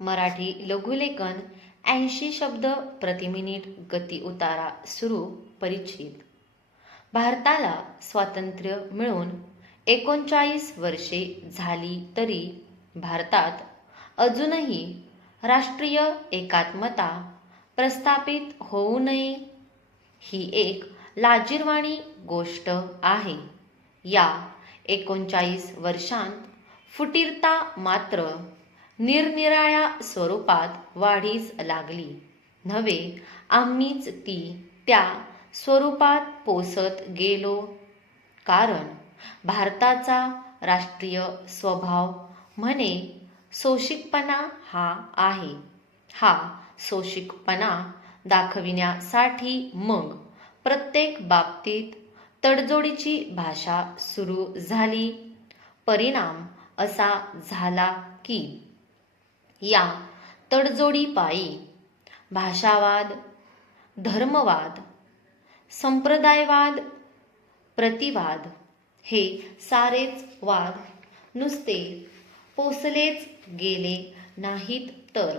मराठी लघुलेखन 80 शब्द प्रति मिनिट गती उतारा सुरू. परिच्छेद. भारताला स्वातंत्र्य मिळून 39 वर्षे झाली तरी भारतात अजूनही राष्ट्रीय एकात्मता प्रस्थापित होऊ नये ही एक लाजिरवाणी गोष्ट आहे. या 39 वर्षांत फुटीरता मात्र निरनिराळ्या स्वरूपात वाढीस लागली नव्हे. आम्हीच ती त्या स्वरूपात पोसत गेलो. कारण भारताचा राष्ट्रीय स्वभाव म्हणे सोशिकपणा हा आहे. हा सोशिकपणा दाखविण्यासाठी मग प्रत्येक बाबतीत तडजोडीची भाषा सुरू झाली. परिणाम असा झाला की या तडजोडीपायी भाषावाद, धर्मवाद, संप्रदायवाद, प्रतिवाद हे सारेच वाद नुसते पोसलेच गेले नाहीत तर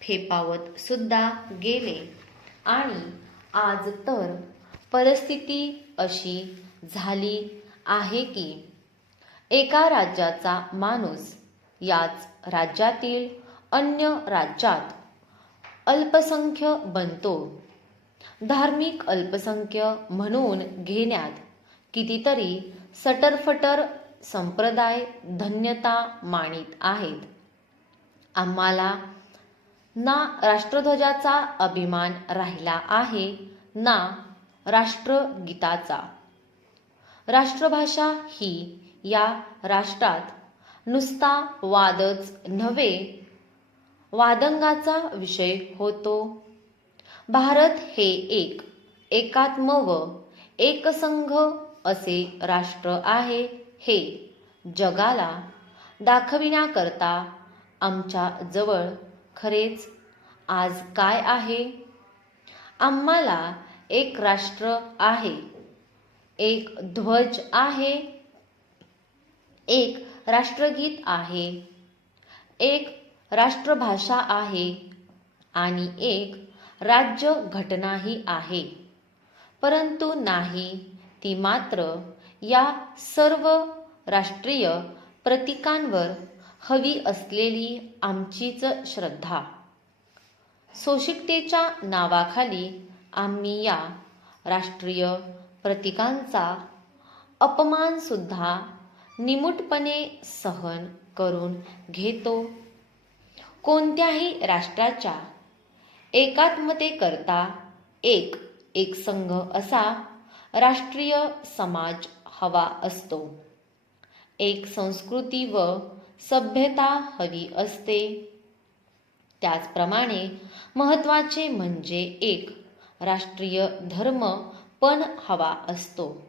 फेपावत सुद्धा गेले. आणि आज तर परिस्थिती अशी झाली आहे की एका राज्याचा माणूस याच राज्यातील अन्य राज्यात अल्पसंख्य बनतो. धार्मिक अल्पसंख्य म्हणून घेण्यात कितीतरी सटरफटर संप्रदाय धन्यता मानित आहेत. आम्हाला ना राष्ट्रध्वजाचा अभिमान राहिला आहे ना राष्ट्रगीताचा. राष्ट्रभाषा ही या राष्ट्रात नुसता वादच नव्हे वादंगाचा विषय होतो. भारत हे एक एकात्म व एकसंघ असे राष्ट्र आहे हे जगाला दाखविण्याकरता आमच्या जवळ खरेच आज काय आहे? आम्हाला एक राष्ट्र आहे, एक ध्वज आहे, एक राष्ट्रगीत आहे, एक राष्ट्रभाषा आहे आणि एक राज्य घटनाही आहे. परंतु नाही ती मात्र या सर्व राष्ट्रीय प्रतीकांवर हवी असलेली आमचीच श्रद्धा. सोशिकतेच्या नावाखाली आम्ही या राष्ट्रीय प्रतीकांचा अपमान सुद्धा निमूटपणे सहन करून घेतो. कोणत्याही राष्ट्राच्या एकात्मतेकरता एक एकसंघ असा राष्ट्रीय समाज हवा असतो. एक संस्कृती व सभ्यता हवी असते. त्याचप्रमाणे महत्त्वाचे म्हणजे एक राष्ट्रीय धर्म पण हवा असतो.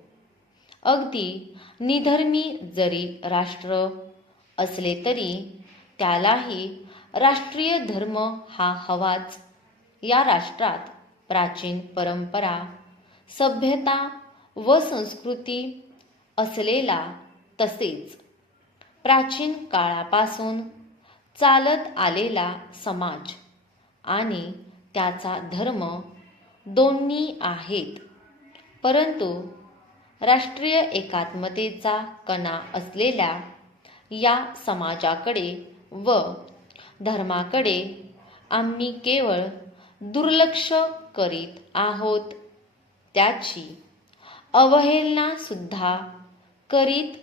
अगदी निधर्मी जरी राष्ट्र असले तरी त्यालाही राष्ट्रीय धर्म हा हवाच. या राष्ट्रात प्राचीन परंपरा, सभ्यता व संस्कृती असलेला तसेच प्राचीन काळापासून चालत आलेला समाज आणि त्याचा धर्म दोन्ही आहेत. परंतु राष्ट्रीय एकात्मतेचा कणा असलेल्या या समाजाकडे व धर्माकडे आम्ही केवळ दुर्लक्ष करीत आहोत. त्याची अवहेलना सुद्धा करीत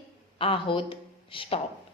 आहोत. स्टॉप.